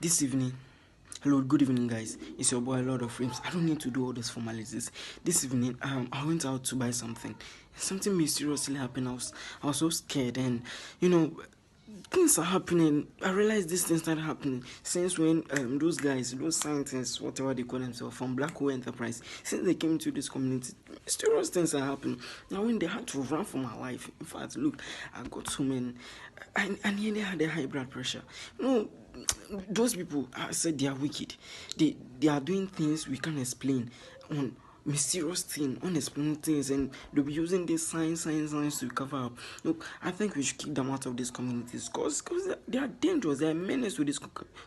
This evening, hello, good evening, guys. It's your boy Lord of Frames. I don't need to do all those formalities. This evening, I went out to buy something. Something mysteriously happened. I was so scared, and you know, things are happening. I realized these things started happening since when those guys, those scientists, whatever they call themselves, from Black Hole Enterprise, since they came into this community, mysterious things are happening. Now, when they had to run for my life, in fact, look, I got so many. I nearly had a high blood pressure. No, those people, I said they are wicked. They are doing things we can't explain on mysterious things, unexplained things, and they'll be using this science to cover up. Look, I think we should kick them out of these communities because they are dangerous. They are menace to this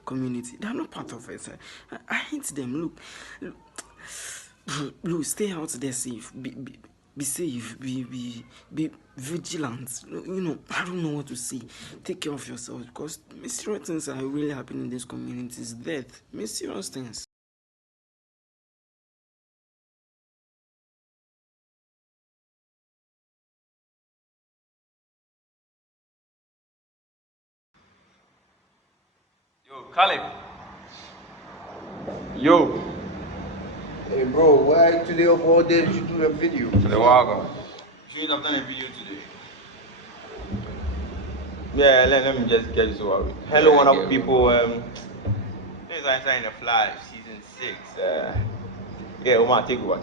community. They are not part of it. I hate them. Look, stay out there safe. Be safe. Be vigilant. I don't know what to say. Take care of yourself because mysterious things are really happening in this communities. Death, mysterious things. Yo, Caleb. Yo, Hey bro, why today of all days you do a video? the wagon. Shouldn't have done a video today. Yeah, let me just get this over with. Hello, Yeah, what up, get people? This is Einstein in the Flash, season 6. Yeah, Omar, take over.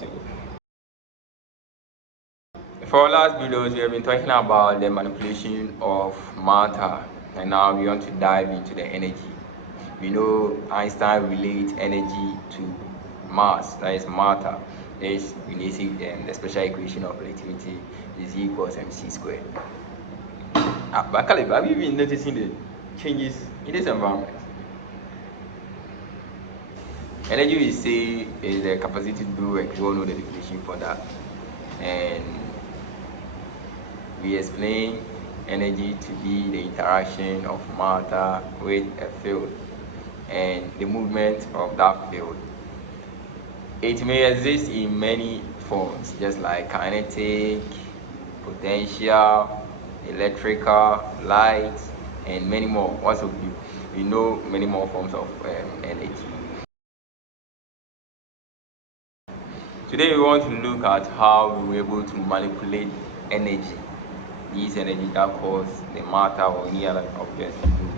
For our last videos, we have been talking about the manipulation of matter, and now we want to dive into the energy. We know Einstein relates energy to mass, that is matter. Is related the special equation of relativity is equals mc squared. But Caleb, have you been noticing the changes in this environment? Energy we say is the capacity to do work. You all know the definition for that. And we explain energy to be the interaction of matter with a field and the movement of that field. It may exist in many forms, just like kinetic, potential, electrical, light, and many more. Also, we know many more forms of energy. Today, we want to look at how we were able to manipulate energy, this energy that cause the matter or any other object to do.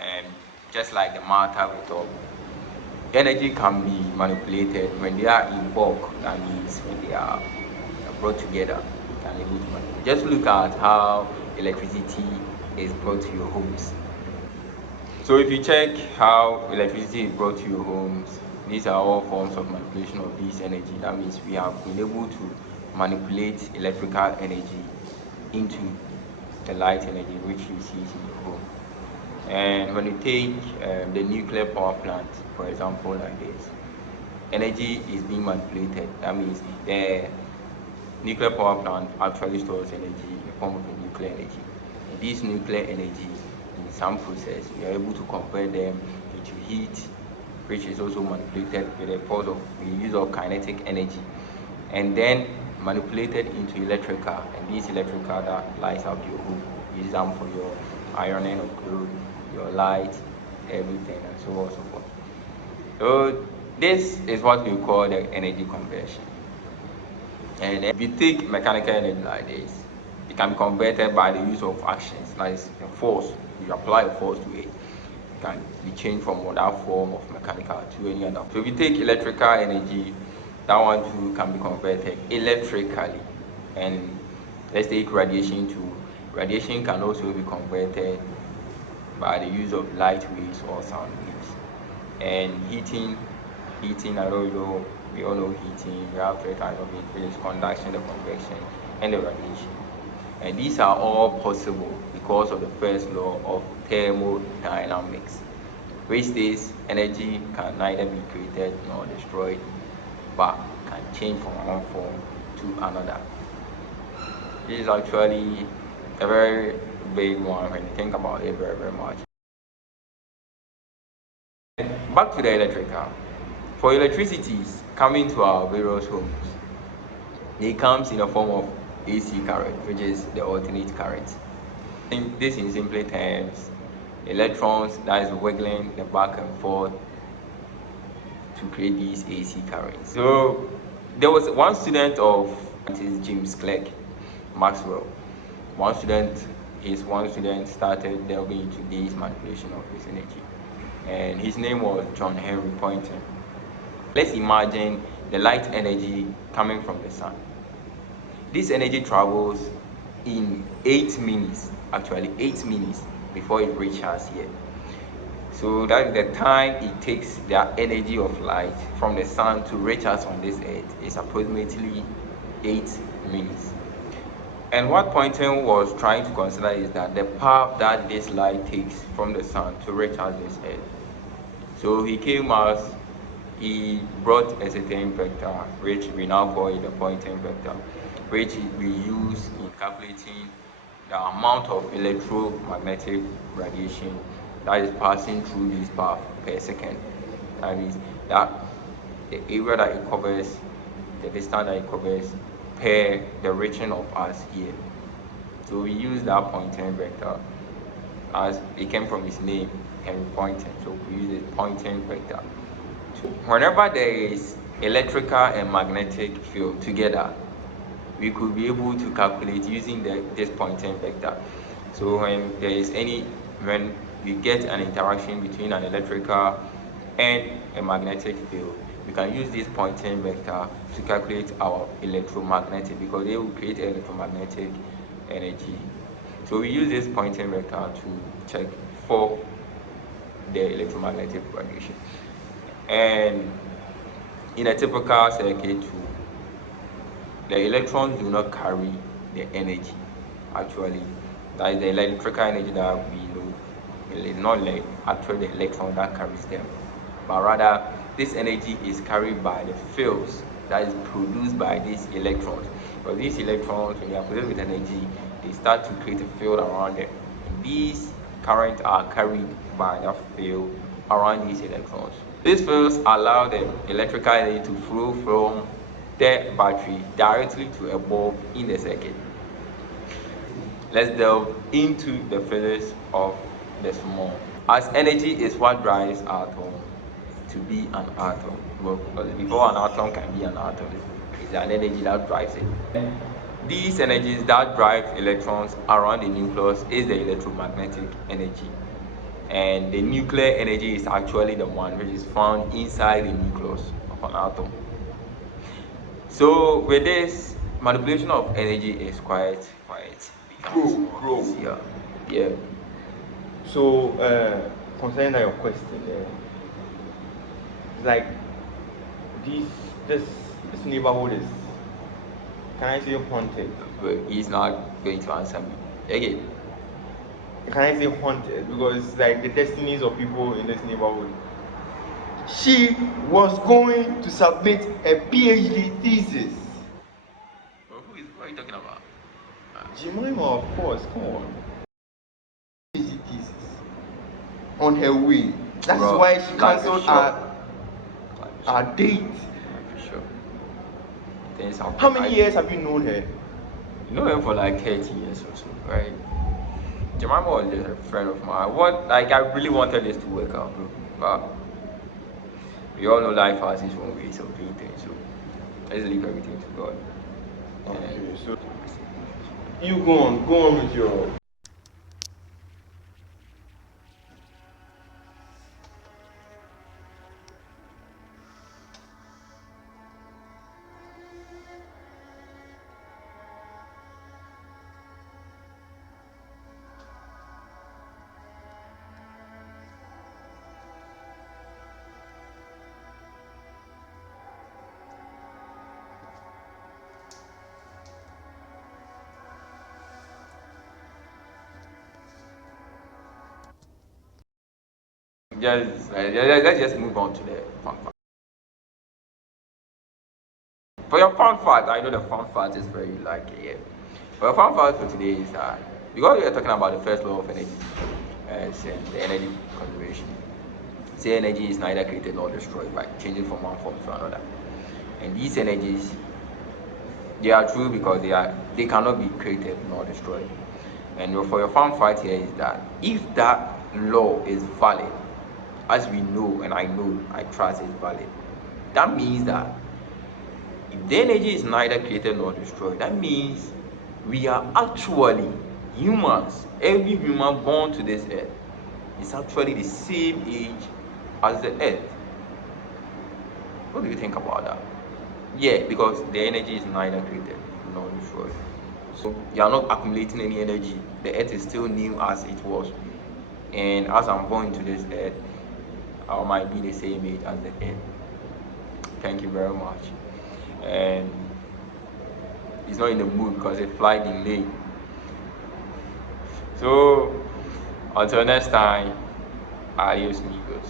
And just like the matter we talk, energy can be manipulated when they are in bulk. That means when they are brought together, you can able to manipulate. Just look at how electricity is brought to your homes. So if you check how electricity is brought to your homes, these are all forms of manipulation of this energy. That means we have been able to manipulate electrical energy into the light energy which you see in your home. And when you take the nuclear power plant, for example, like this, energy is being manipulated. That means the nuclear power plant actually stores energy in the form of a nuclear energy. And this nuclear energy, in some process, we are able to convert them into heat, which is also manipulated with the use of kinetic energy, and then manipulated into electrical. And this electrical that lights up your home, use them for your ironing of clothes, your light, everything, and so on and so forth. So this is what we call the energy conversion. And if you take mechanical energy like this, it can be converted by the use of actions, like a force. You apply a force to it, it can be changed from one form of mechanical to any other. So if you take electrical energy, that one too can be converted electrically. And let's take radiation too. Radiation can also be converted by the use of light waves or sound waves. And heating, I don't know, we all know heating. We have three kinds of it, which is conduction, the convection, and the radiation. And these are all possible because of the first law of thermodynamics, which says energy can neither be created nor destroyed, but can change from one form to another. This is actually a very big one when you think about it very much. Back to the electrical. For electricities coming to our various homes, it comes in the form of AC current, which is the alternate current. In this, in simple terms, electrons that is wiggling the back and forth to create these AC currents. So there was one student of James Clerk Maxwell. One student started delving into this manipulation of this energy, and his name was John Henry Poynton. Let's imagine the light energy coming from the sun. This energy travels in 8 minutes, actually 8 minutes before it reaches us here. So that is the time it takes the energy of light from the sun to reach us on this earth. It's approximately 8 minutes. And what Poynton was trying to consider is that the path that this light takes from the sun to reach us this earth. So he brought a certain vector, which we now call it the Poynton vector, which we use in calculating the amount of electromagnetic radiation that is passing through this path per second. That means that the area that it covers, the distance that it covers per the reaching of us here. So we use that Poynton vector as it came from his name, Henry Poynton. So we use the Poynton vector. Whenever there is electrical and magnetic field together, we could be able to calculate using this Poynton vector. So when we get an interaction between an electrical and a magnetic field, we can use this Poynton vector to calculate our electromagnetic, because they will create electromagnetic energy. So we use this Poynton vector to check for the electromagnetic radiation. And in a typical circuit, the electrons do not carry the energy. Actually, that is the electrical energy that we know. It's not like actually the electron that carries them, but rather this energy is carried by the fields that is produced by these electrons. But these electrons, when they are possessed with energy, they start to create a field around them. And these currents are carried by the field around these electrons. These fields allow the electrical energy to flow from the battery directly to a bulb in the circuit. Let's delve into the physics of the small. As energy is what drives atom to be an atom. Well, before an atom can be an atom, it's an energy that drives it. These energies that drive electrons around the nucleus is the electromagnetic energy. And the nuclear energy is actually the one which is found inside the nucleus of an atom. So with this, manipulation of energy is quite easier. Yeah. So concerning your question, like this neighborhood is, can I say haunted? But he's not going to answer me again. Can I say haunted? Because like the destinies of people in this neighborhood. She was going to submit a PhD thesis. What are you talking about? Jemima, of course, come on. PhD thesis on her way. That's why she cancelled our date. For sure. Things happen. How many years have you known her? You know her for like 30 years or so, right? Jemima was just a friend of mine. I really wanted this to work out, bro. But we all know life has its own ways of doing things, so let's leave everything to God. Okay, so you go on with your. Let's just move on to the fun fact. For your fun fact, I know the fun fact is very yeah. But your fun fact for today is that because we are talking about the first law of energy, and the energy conservation. Say energy is neither created nor destroyed by changing from one form to another. And these energies, they are true because they cannot be created nor destroyed. And for your fun fact here is that if that law is valid, as we know, and I know, I trust it's valid, that means that if the energy is neither created nor destroyed, that means we are actually humans. Every human born to this earth is actually the same age as the earth. What do you think about that? Yeah, because the energy is neither created nor destroyed. So you are not accumulating any energy. The earth is still new as it was. And as I'm born to this earth, I might be the same age as the earth. Thank you very much. And it's not in the mood because a flight delay. So until next time, adios amigos.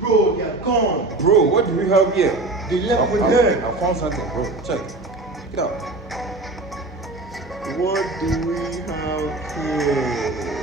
Bro, they are gone. Bro, what do we have here? They left with her. I found something, bro. Check it out. What do we have here?